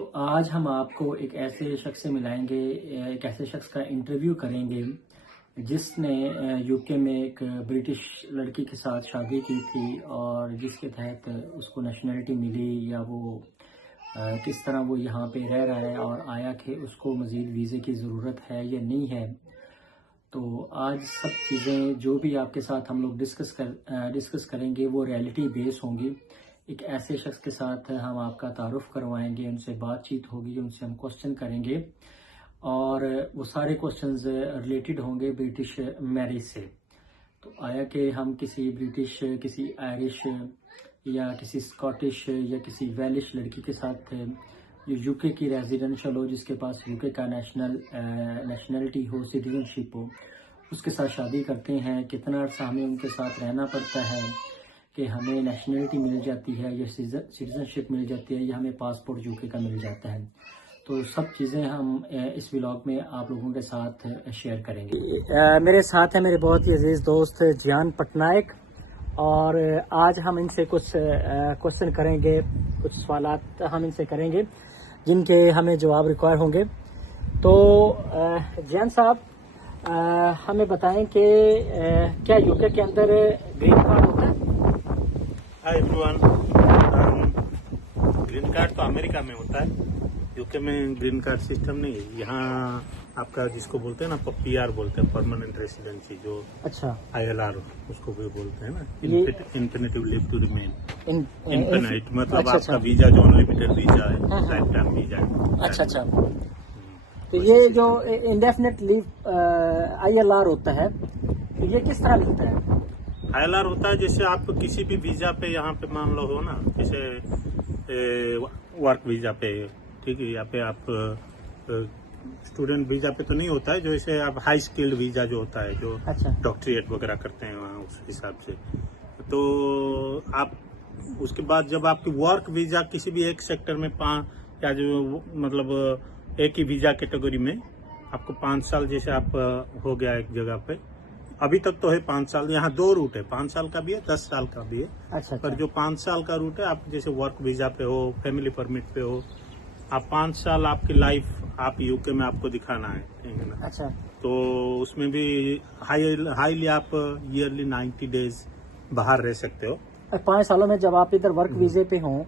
तो आज हम आपको एक ऐसे शख्स से मिलाएंगे, एक ऐसे शख्स का इंटरव्यू करेंगे जिसने यूके में एक ब्रिटिश लड़की के साथ शादी की थी और जिसके तहत उसको नेशनैलिटी मिली या वो किस तरह वो यहाँ पे रह रहा है और आया कि उसको मज़ीद वीज़े की ज़रूरत है या नहीं है। तो आज सब चीज़ें जो भी आपके साथ हम लोग डिस्कस करेंगे वो रियलिटी बेस होंगी। एक ऐसे शख्स के साथ हम आपका तारुफ करवाएंगे, उनसे बातचीत होगी, उनसे हम क्वेश्चन करेंगे और वो सारे क्वेश्चंस रिलेटेड होंगे ब्रिटिश मैरिज से। तो आया कि हम किसी ब्रिटिश, किसी आयरिश या किसी स्कॉटिश या किसी वेलिश लड़की के साथ जो यूके की रेजिडेंशियल हो, जिसके पास यूके का नेशनैलिटी हो, सिटीजनशिप हो, उसके साथ शादी करते हैं। कितना अर्सा हमें उनके साथ रहना पड़ता है कि हमें नेशनैलिटी मिल जाती है या सिटीजनशिप मिल जाती है या हमें पासपोर्ट यूके का मिल जाता है। तो सब चीज़ें हम इस व्लॉग में आप लोगों के साथ शेयर करेंगे। मेरे साथ है मेरे बहुत ही अजीज़ दोस्त जियान पटनायक और आज हम इनसे कुछ क्वेश्चन करेंगे, कुछ सवालात हम इनसे करेंगे जिनके हमें जवाब रिक्वायर होंगे। तो जियान साहब, हमें बताएं कि क्या यूके के अंदर ग्रीन कार्ड होता है? हाय एवरीवन, ग्रीन कार्ड तो अमेरिका में होता है, यूके में ग्रीन कार्ड सिस्टम नहीं है। यहाँ आपका जिसको बोलते हैं ना पीआर बोलते हैं, परमानेंट रेसिडेंसी, जो अच्छा ILR उसको भी बोलते हैं ना, infinitive leave to remain, infinite मतलब आपका वीजा जो अनलिमिटेड वीजा है, लाइफ टाइम वीजा है। अच्छा। तो ये जो इंडेफिनिट लीव ILR होता है, तो ये किस तरह मिलता है? ILR होता है जैसे आप किसी भी वीजा पे यहाँ पे मान लो हो ना, जैसे वर्क वीजा पे, ठीक है, यहाँ पे आप स्टूडेंट वीजा पे तो नहीं होता है, जो जैसे आप हाई स्किल्ड वीजा जो होता है, जो अच्छा। डॉक्टरेट वगैरह करते हैं वहाँ उस हिसाब से। तो आप उसके बाद जब आपकी वर्क वीजा किसी भी एक सेक्टर में या जो मतलब एक ही वीजा कैटेगरी में आपको 5 साल जैसे आप हो गया एक जगह पे, अभी तक तो है 5 साल। यहाँ 2 रूट है, 5 साल का भी है, 10 साल का भी है। अच्छा। पर जो 5 साल का रूट है, आप जैसे वर्क वीजा पे हो, फैमिली परमिट पे हो, आप 5 साल आपकी लाइफ आप यूके में आपको दिखाना है, ठीक है ना। अच्छा। तो उसमें भी हाईली आप ईयरली 90 डेज बाहर रह सकते हो। 5 सालों में जब आप इधर वर्क वीजे पे हों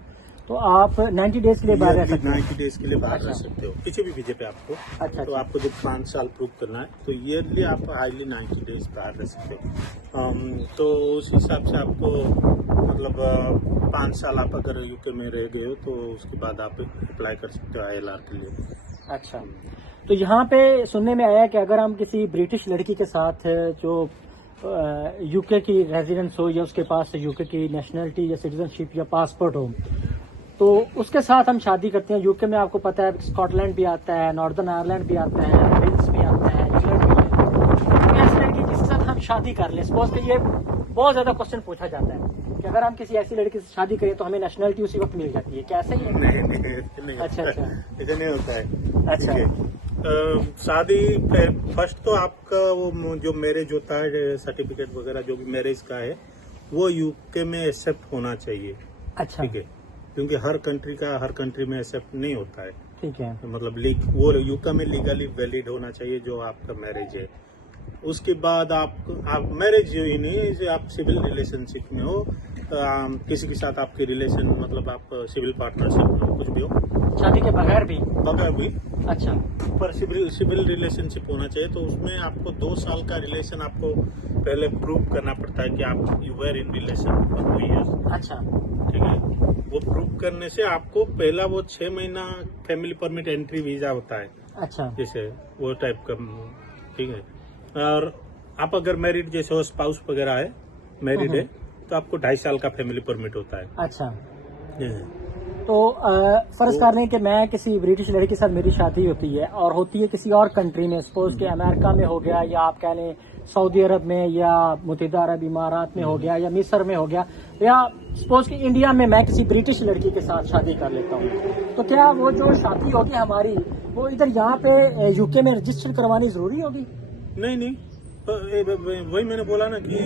तो आप 90 डेज के लिए बाहर रह सकते हैं। 90 डेज के लिए बाहर रह सकते हो किसी भी वीजे पे आपको। अच्छा। तो आपको जब 5 साल प्रूव करना है तो ईयरली आप हाईली 90 डेज बाहर रह सकते हो। तो उस हिसाब से आपको मतलब 5 साल आप अगर यूके में रह गए हो तो उसके बाद आप अप्लाई कर सकते हो ILR के लिए। अच्छा। तो यहाँ पे सुनने में आया कि अगर हम किसी ब्रिटिश लड़की के साथ जो यूके की रेजिडेंस हो या उसके पास यूके की नेशनैलिटी या सिटीजनशिप या पासपोर्ट हो, तो उसके साथ हम शादी करते हैं। यूके में आपको पता है स्कॉटलैंड भी आता है, नॉर्दर्न आयरलैंड भी आता है, वेल्स भी आता है, इंग्लैंड भी आता है। तो ऐसी लड़की जिसके साथ हम शादी कर लें, सपोज कि ये बहुत ज्यादा क्वेश्चन पूछा जाता है कि अगर हम किसी ऐसी लड़की से शादी करें तो हमें नेशनैलिटी उसी वक्त मिल जाती है, क्या ऐसा ही है? नहीं। अच्छा। ऐसा नहीं होता है। अच्छा। शादी फर्स्ट तो आपका वो जो मैरिज होता है, सर्टिफिकेट वगैरह जो भी मैरिज का है, वो यूके में एक्सेप्ट होना चाहिए। अच्छा। ठीक है, क्योंकि हर कंट्री में एक्सेप्ट नहीं होता है। ठीक है। मतलब वो यूके में लीगली वैलिड होना चाहिए जो आपका मैरिज है। उसके बाद आप मैरिज ही नहीं, जैसे आप सिविल रिलेशनशिप में हो, किसी के साथ आपके रिलेशन मतलब आप सिविल पार्टनरशिप में कुछ भी हो, शादी के बगैर भी? अच्छा। पर सिविल रिलेशनशिप होना चाहिए। तो उसमें आपको 2 साल का रिलेशन आपको पहले प्रूव करना पड़ता है कि आप you were in relation for 2 years। अच्छा। ठीक है, वो प्रूव करने से आपको पहला वो 6 महीना फैमिली परमिट एंट्री वीजा होता है। अच्छा। जैसे वो टाइप का, ठीक है। और आप अगर मैरिड जैसे हो, स्पाउस वगैरह है, मैरिड है, तो आपको 2.5 साल का फैमिली परमिट होता है। अच्छा। तो फर्ज कर लें कि मैं किसी ब्रिटिश लड़की के साथ मेरी शादी होती है और होती है किसी और कंट्री में, सपोज कि अमेरिका में हो गया या आप कह लें सऊदी अरब में या मुत्तहिदा अरब इमारात में हो गया या मिस्र में हो गया, या सपोज कि इंडिया में मैं किसी ब्रिटिश लड़की के साथ शादी कर लेता हूँ, तो क्या वो जो शादी होगी हमारी वो इधर यहाँ पे यूके में रजिस्टर करवानी जरूरी होगी? नहीं, तो वही मैंने बोला ना कि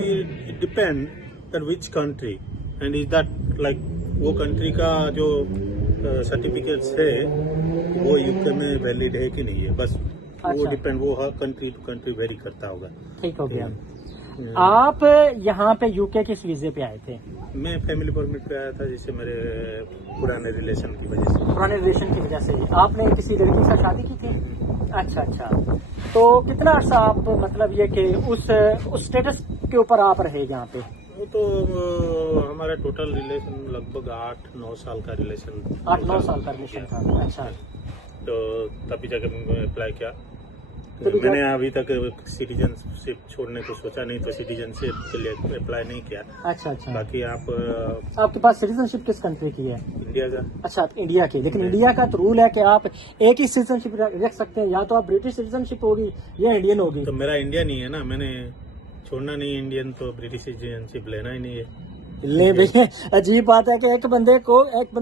it depend that which country and is that like वो कंट्री का जो सर्टिफिकेट्स है वो यूके में वैलिड है कि नहीं है, बस वो अच्छा। डिपेंड, वो हर कंट्री टू कंट्री वेरी करता होगा। ठीक हो गया। हम्म। आप यहाँ पे यूके किस वीजे पे आए थे? मैं फैमिली परमिट पे आया था, जिससे मेरे पुराने रिलेशन की वजह से। पुराने रिलेशन की वजह से। आपने किसी लड़की के साथ शादी की थी? अच्छा अच्छा। तो कितना अर्सा आप मतलब ये कि उस स्टेटस के ऊपर आप रहे यहाँ पे? वो तो हमारा टोटल रिलेशन लगभग 8-9 साल का रिलेशन। 8-9 साल का रिलेशन था। अच्छा। तो तभी जाके मैं अप्लाई किया। तभी मैंने अभी तक सिटीजनशिप छोड़ने को सोचा नहीं, तो सिटीजनशिप के लिए अप्लाई नहीं किया। अच्छा अच्छा। बाकी आप आपके पास सिटीजनशिप किस कंट्री की है? इंडिया का। अच्छा, आप इंडिया की। लेकिन इंडिया का तो रूल है कि आप एक ही सिटीजनशिप रख सकते हैं, या तो आप ब्रिटिश सिटीजनशिप होगी या इंडियन होगी। तो मेरा इंडिया नहीं है ना, मैंने छोड़ना नहीं इंडियन, तो ब्रिटिश सिटीजनशिप लेना ही नहीं है। ले भैया, अजीब बात है कि एक बंदे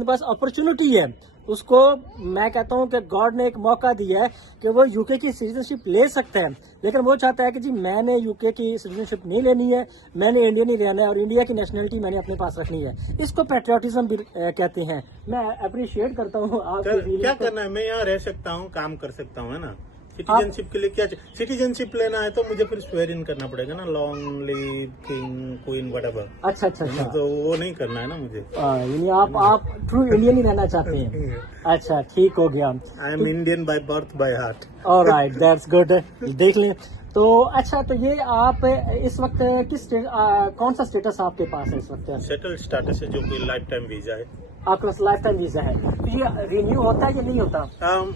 पास अपॉर्चुनिटी है, उसको मैं कहता हूँ कि गॉड ने एक मौका दिया है कि वो यूके की सिटीजनशिप ले सकता है, लेकिन वो चाहता है कि जी मैंने यूके की सिटीजनशिप नहीं लेनी है, मैंने इंडियन ही रहना है और इंडिया की नेशनलिटी मैंने अपने पास रखनी है। इसको पेट्रियोटिज्म भी कहते हैं। मैं अप्रिशिएट करता हूँ आपकी क्या करना है, मैं यहाँ रह सकता हूँ, काम कर सकता हूँ, है ना। सिटीजनशिप के लिए क्या, सिटीजनशिप लेना है तो मुझे फिर स्वेर इन करना पड़ेगा ना, long live king queen whatever. अच्छा अच्छा अच्छा। तो वो नहीं करना है ना मुझे। यानी आप ट्रू इंडियन ही रहना चाहते हैं। अच्छा, ठीक हो गया। I am Indian by birth by heart. Alright, that's good. देख लें तो। अच्छा, तो ये आप इस वक्त कौन सा स्टेटस आपके पास है इस वक्त? सेटल स्टेटस है, जो कोई लाइफ टाइम वीजा है। आपके पास लाइफ टाइम वीजा है, तो ये रिन्यू होता है या नहीं होता?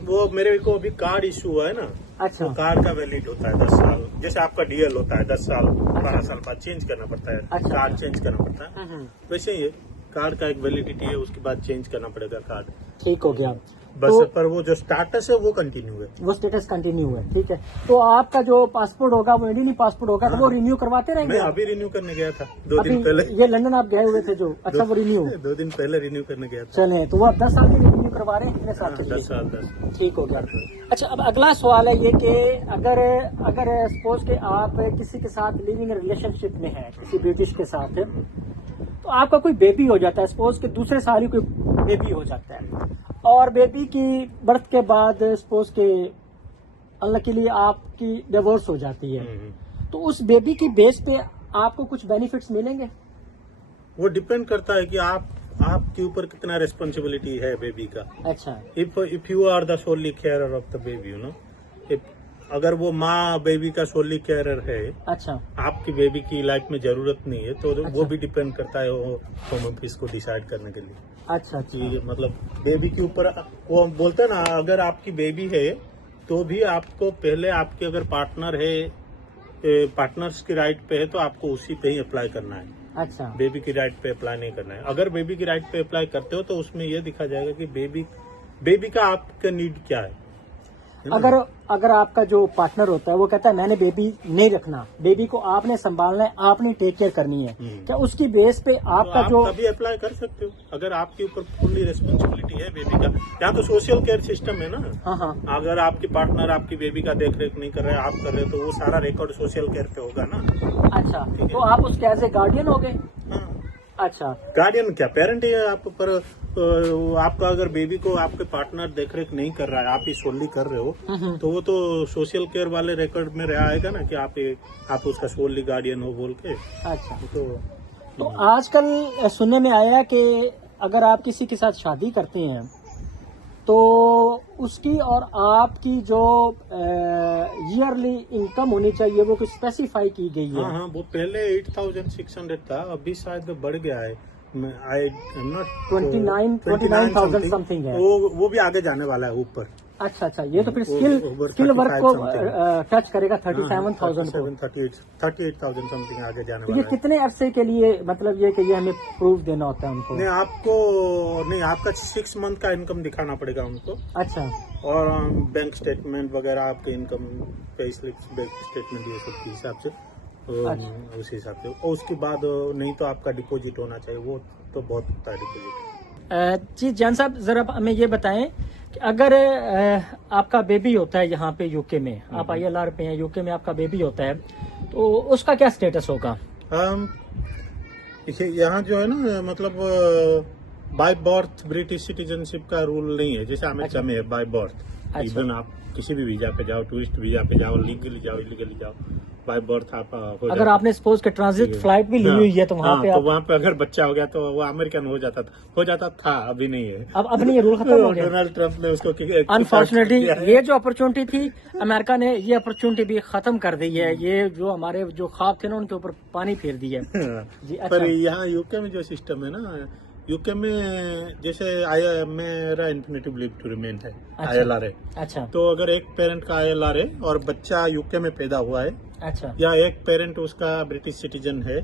वो मेरे को अभी कार्ड इशू हुआ है ना, अच्छा। तो कार्ड का वैलिड होता है 10 साल। जैसे आपका डीएल होता है 10 साल 12 साल बाद चेंज करना पड़ता है। अच्छा। कार्ड चेंज करना पड़ता है, वैसे ही कार्ड का एक वैलिडिटी है, उसके बाद चेंज करना पड़ेगा कार्ड। ठीक हो गया। बस तो पर वो जो स्टेटस है वो कंटिन्यू है। वो स्टेटस कंटिन्यू है, ठीक है। तो आपका जो पासपोर्ट होगा वो इंडियन पासपोर्ट होगा, तो वो रिन्यू करवाते रहेंगे? मैं अभी रिन्यू करने गया था 2 अभी दिन पहले। ये लंदन आप गए हुए थे जो? अच्छा, वो रिन्यू 2 दिन पहले रिन्यू करने गया था। चले, तो वो आप 10 साल के लिए रिन्यू करवा रहे हैं? कितने साल के लिए? 10 साल 10। ठीक हो गया। अच्छा, अब अगला सवाल है ये कि अगर सपोज के आप किसी के साथ लिविंग रिलेशनशिप में है, किसी ब्रिटिश के साथ, तो आपका कोई बेबी हो जाता है, सपोज के दूसरे साल ही कोई बेबी हो जाता है, और बेबी की बर्थ के बाद सपोज के अनलकीली आपकी डिवोर्स हो जाती है, तो उस बेबी की बेस पे आपको कुछ बेनिफिट्स मिलेंगे? वो डिपेंड करता है कि आपके ऊपर कितना रिस्पॉन्सिबिलिटी है बेबी का। अच्छा। If you are the solely carer of the baby, you know, अगर वो माँ बेबी का सोनली केयरर है, अच्छा। आपकी बेबी की लाइफ में जरूरत नहीं है, तो अच्छा। वो भी डिपेंड करता है वो होम ऑफिस को डिसाइड करने के लिए। अच्छा अच्छा। कि मतलब बेबी के ऊपर वो बोलते हैं ना, अगर आपकी बेबी है तो भी आपको पहले आपके अगर पार्टनर है, पार्टनर्स की राइट पे है, तो आपको उसी पे ही अप्लाई करना है। अच्छा। बेबी की राइट पे अप्लाई नहीं करना है। अगर बेबी की राइट पे अप्लाई करते हो तो उसमें यह दिखा जाएगा कि बेबी का आपका नीड क्या है ना? अगर आपका जो पार्टनर होता है वो कहता है मैंने बेबी नहीं रखना, बेबी को आपने संभालना है, आपने टेक केयर करनी है, क्या उसकी बेस पे आपका तो जो आप कभी अप्लाई कर सकते हो अगर आपके ऊपर फुल्ली रिस्पॉन्सिबिलिटी है बेबी का। यहाँ तो सोशल केयर सिस्टम है ना। हाँ हाँ। अगर आपकी पार्टनर आपकी बेबी का देख रेख नहीं कर रहे, आप कर रहे हो, तो वो सारा रिकॉर्ड सोशल केयर पे होगा ना। अच्छा, तो आप उसके एज ए गार्डियन हो गए? हाँ। अच्छा। गार्डियन क्या, पेरेंट ही है आप पर। आपका अगर बेबी को आपके पार्टनर देख रेख नहीं कर रहा है, आप ही सोली कर रहे हो, तो वो तो सोशल केयर वाले रिकॉर्ड में रहा आएगा ना कि आप उसका सोली गार्डियन हो बोल के। अच्छा। तो आजकल सुनने में आया कि अगर आप किसी के साथ शादी करते हैं तो उसकी और आपकी जो ईयरली इनकम होनी चाहिए वो कुछ स्पेसिफाई की गई है। हाँ, वो पहले 8,600 था, अभी शायद बढ़ गया है। आई एम नॉट 29,000 समथिंग है। वो भी आगे जाने वाला है ऊपर। अच्छा अच्छा, ये तो फिर स्किल वर्क को टच करेगा 37,000 को। 38,000 समथिंग आगे जाने तो वाला ये है। कितने अरसे के लिए, मतलब ये कि ये हमें प्रूफ देना होता है उनको? नहीं, आपका 6 मंथ का इनकम दिखाना पड़ेगा उनको। अच्छा। और बैंक स्टेटमेंट वगैरह, आपके income pay slip, bank statement, ये सब के हिसाब से, अच्छा। उस हिसाब से। और उसके बाद नहीं तो आपका डिपॉजिट होना चाहिए, वो तो बहुत होता है डिपॉजिट। जी जान साहब, जरा हमें ये बताएं कि अगर आपका बेबी होता है यहाँ पे यूके में, आप ILR पे हैं, यूके में आपका बेबी होता है, तो उसका क्या स्टेटस होगा? देखिए यहाँ जो है ना, मतलब बाय बर्थ ब्रिटिश सिटीजनशिप का रूल नहीं है, जैसे अमेरिका में है बाय बर्थ। इवन आप किसी भी वीजा पे जाओ, टूरिस्ट वीजा पे जाओ, लीगली जाओ इलीगली जाओ, बाय बर्थ आप हो अगर आपने सपोज के ट्रांजिट फ्लाइट भी ली हुई है तो वहाँ पे तो वहाँ पे अगर बच्चा हो गया तो वो अमेरिकन हो जाता था, अभी नहीं है। अब नहीं, ये रूल खत्म हो गया। डोनाल्ड ट्रंप ने उसको अनफॉर्चुनेटली ये जो अपॉर्चुनिटी थी अमेरिका ने ये अपॉर्चुनिटी भी खत्म कर दी है। ये जो हमारे जो ख्वाब थे ना उनके ऊपर पानी फेर दिया है जी। अच्छा। पर यहाँ यूके में जो सिस्टम है ना, यूके में जैसे मेरा इन्फिनिटिव लीव टू रिमेन है, ILR है। अच्छा। तो अगर एक पेरेंट का ILR है और बच्चा यूके में पैदा हुआ है, अच्छा, या एक पेरेंट उसका ब्रिटिश सिटीजन है,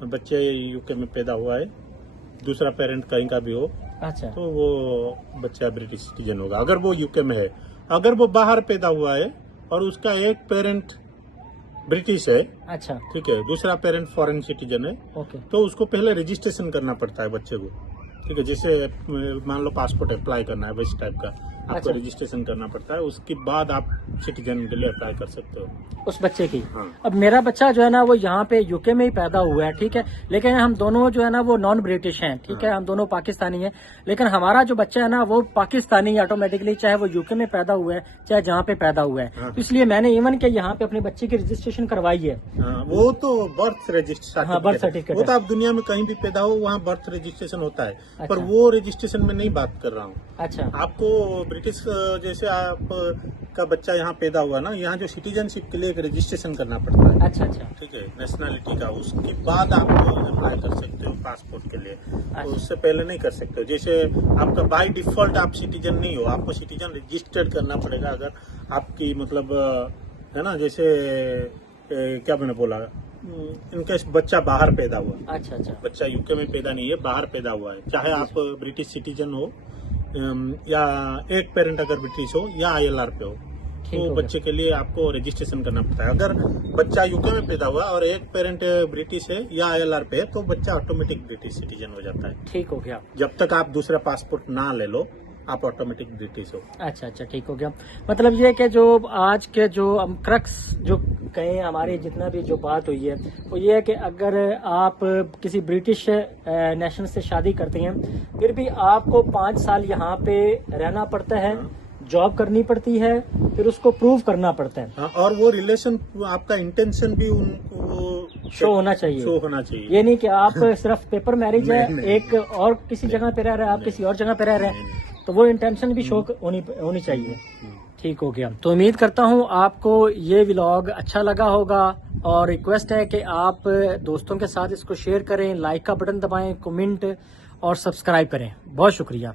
तो बच्चे यूके में पैदा हुआ है, दूसरा पेरेंट कहीं का भी हो, अच्छा, तो वो बच्चा ब्रिटिश सिटीजन होगा अगर वो यूके में है। अगर वो बाहर पैदा हुआ है और उसका एक पेरेंट ब्रिटिश है, अच्छा, ठीक है, दूसरा पेरेंट फॉरेन सिटीजन है, ओके, तो उसको पहले रजिस्ट्रेशन करना पड़ता है बच्चे को, ठीक है। जैसे मान लो पासपोर्ट अप्लाई करना है वैसे टाइप का, आपको अच्छा। रजिस्ट्रेशन करना पड़ता है, उसके बाद आप सिटीजन के लिए अप्लाई कर सकते हो उस बच्चे की। हाँ। अब मेरा बच्चा जो है ना वो यहाँ पे यूके में ही पैदा हुआ है, ठीक है, लेकिन हम दोनों जो है ना वो नॉन ब्रिटिश हैं, ठीक है, हम दोनों पाकिस्तानी हैं, लेकिन हमारा जो बच्चा है ना वो पाकिस्तानी ऑटोमेटिकली, चाहे वो यूके में पैदा हुआ है चाहे जहाँ पे पैदा हुआ है। हाँ। तो इसलिए मैंने इवन के यहाँ पे अपने बच्चे की रजिस्ट्रेशन करवाई है। हाँ, वो तो बर्थ रजिस्ट्रेशन, हाँ, बर्थ सर्टिफिकेट वो तो आप दुनिया में कहीं भी पैदा हो वहाँ बर्थ रजिस्ट्रेशन होता है। अच्छा। पर वो रजिस्ट्रेशन में नहीं बात कर रहा हूँ। अच्छा, आपको ब्रिटिश जैसे आप का बच्चा यहाँ पैदा हुआ ना, यहाँ जो सिटीजनशिप के लिए एक रजिस्ट्रेशन करना पड़ता है, अच्छा, अच्छा, ठीक है, नेशनैलिटी का, उसके बाद आप अप्लाई कर सकते हो पासपोर्ट के लिए, तो उससे पहले नहीं कर सकते हो। जैसे आपका बाय डिफॉल्ट आप सिटीजन नहीं हो, आपको सिटीजन रजिस्टर्ड करना पड़ेगा अगर आपकी मतलब है ना, जैसे क्या मैंने बोला, इनकेस बच्चा बाहर पैदा हुआ, अच्छा, अच्छा, बच्चा यूके में पैदा नहीं है, बाहर पैदा हुआ है, चाहे आप ब्रिटिश सिटीजन हो या एक पेरेंट अगर ब्रिटिश हो या ILR पे हो, ठीक तो हो बच्चे के लिए आपको रजिस्ट्रेशन करना पड़ता है। अगर बच्चा यूके में पैदा हुआ और एक पेरेंट ब्रिटिश है या ILR पे है, तो बच्चा ऑटोमेटिक ब्रिटिश सिटीजन हो जाता है। ठीक हो गया। जब तक आप दूसरा पासपोर्ट ना ले लो, आप ऑटोमेटिक ब्रिटिश हो। अच्छा, अच्छा, ठीक हो गया। मतलब ये कि जो आज के जो क्रक्स जो कहें हमारी जितना भी जो बात हुई है वो ये है कि अगर आप किसी ब्रिटिश नेशनल से शादी करते हैं फिर भी आपको 5 साल यहाँ पे रहना पड़ता है, जॉब करनी पड़ती है, फिर उसको प्रूव करना पड़ता है। हाँ, और वो रिलेशन आपका इंटेंशन भी उनको शो होना चाहिए। शो होना चाहिए। ये नहीं कि आप सिर्फ पेपर मैरिज है, नहीं, एक और किसी जगह पे रह रहे हैं, आप किसी और जगह पे रह रहे हैं, तो वो इंटेंशन भी शो होनी चाहिए। ठीक हो गया। तो उम्मीद करता हूँ आपको ये व्लॉग अच्छा लगा होगा और रिक्वेस्ट है कि आप दोस्तों के साथ इसको शेयर करें, लाइक का बटन दबाएं, कमेंट और सब्सक्राइब करें। बहुत शुक्रिया।